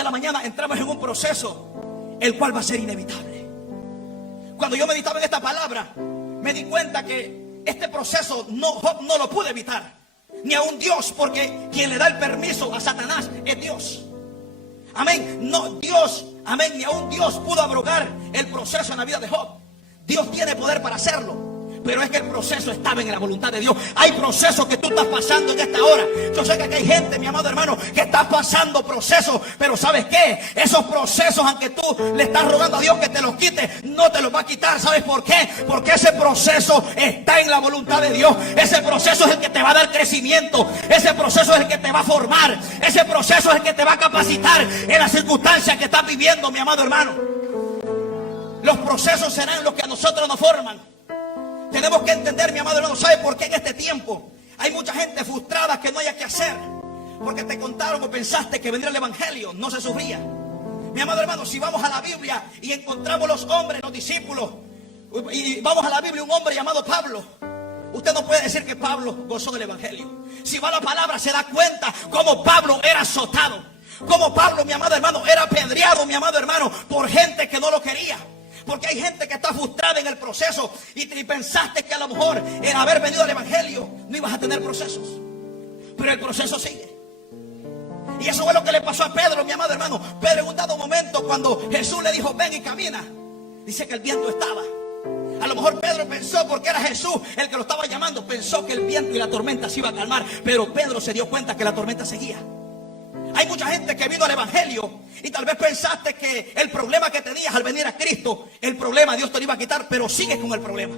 de la mañana entramos en un proceso el cual va a ser inevitable. Cuando yo meditaba en esta palabra, me di cuenta que este proceso Job no lo pudo evitar, ni aun Dios, porque quien le da el permiso a Satanás es Dios. Amén. No, Dios, amén, ni aun Dios pudo abrogar el proceso en la vida de Job. Dios tiene poder para hacerlo, pero es que el proceso estaba en la voluntad de Dios. Hay procesos que tú estás pasando en esta hora. Yo sé que aquí hay gente, mi amado hermano, que está pasando procesos, pero ¿sabes qué? Esos procesos, aunque tú le estás rogando a Dios que te los quite, no te los va a quitar. ¿Sabes por qué? Porque ese proceso está en la voluntad de Dios. Ese proceso es el que te va a dar crecimiento. Ese proceso es el que te va a formar. Ese proceso es el que te va a capacitar en las circunstancias que estás viviendo, mi amado hermano. Los procesos serán los que a nosotros nos forman. Tenemos que entender, mi amado hermano, ¿sabe por qué en este tiempo hay mucha gente frustrada que no haya que hacer? Porque te contaron o pensaste que vendría el evangelio, no se sufría. Mi amado hermano, si vamos a la Biblia y encontramos los hombres, los discípulos, y vamos a la Biblia, un hombre llamado Pablo, usted no puede decir que Pablo gozó del evangelio. Si va a la palabra se da cuenta cómo Pablo era azotado, cómo Pablo, mi amado hermano, era apedreado, mi amado hermano, por gente que no lo quería. Porque hay gente que está frustrada en el proceso y pensaste que a lo mejor en haber venido al evangelio no ibas a tener procesos, pero el proceso sigue. Y eso fue lo que le pasó a Pedro, mi amado hermano. Pedro, en un dado momento, cuando Jesús le dijo ven y camina, dice que el viento estaba. A lo mejor Pedro pensó, porque era Jesús el que lo estaba llamando, pensó que el viento y la tormenta se iba a calmar, pero Pedro se dio cuenta que la tormenta seguía. Hay mucha gente que vino al evangelio y tal vez pensaste que el problema que tenías al venir a Cristo, el problema Dios te lo iba a quitar, pero sigues con el problema.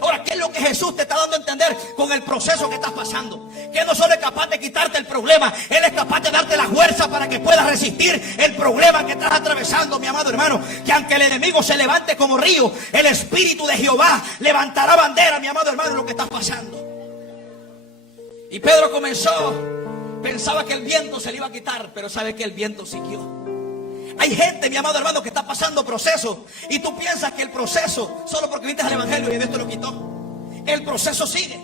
Ahora, ¿qué es lo que Jesús te está dando a entender con el proceso que estás pasando? Que no solo es capaz de quitarte el problema, Él es capaz de darte la fuerza para que puedas resistir el problema que estás atravesando, mi amado hermano. Que aunque el enemigo se levante como río, el Espíritu de Jehová levantará bandera, mi amado hermano, en lo que estás pasando. Y Pedro pensaba que el viento se le iba a quitar, pero sabe que el viento siguió. Hay gente, mi amado hermano, que está pasando procesos y tú piensas que el proceso, solo porque viniste al evangelio y Dios te lo quitó. El proceso sigue,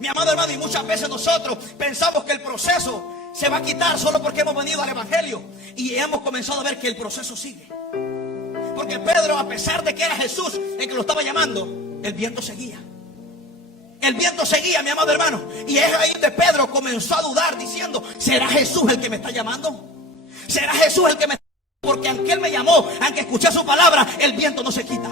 mi amado hermano, y muchas veces nosotros pensamos que el proceso se va a quitar solo porque hemos venido al evangelio y hemos comenzado a ver que el proceso sigue. Porque Pedro, a pesar de que era Jesús el que lo estaba llamando, el viento seguía. El viento seguía, mi amado hermano. Y es ahí donde Pedro comenzó a dudar diciendo, ¿será Jesús el que me está llamando? ¿Será Jesús el que me está llamando? Porque aunque Él me llamó, aunque escuché su palabra, el viento no se quita.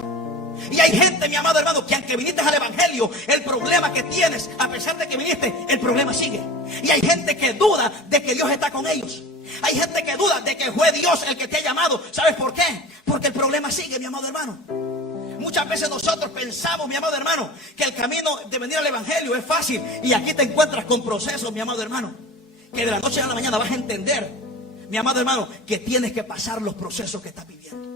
Y hay gente, mi amado hermano, que aunque viniste al evangelio, el problema que tienes, a pesar de que viniste, el problema sigue. Y hay gente que duda de que Dios está con ellos. Hay gente que duda de que fue Dios el que te ha llamado. ¿Sabes por qué? Porque el problema sigue, mi amado hermano. Muchas veces nosotros pensamos, mi amado hermano, que el camino de venir al evangelio es fácil. Y aquí te encuentras con procesos, mi amado hermano, que de la noche a la mañana vas a entender, mi amado hermano, que tienes que pasar los procesos que estás viviendo.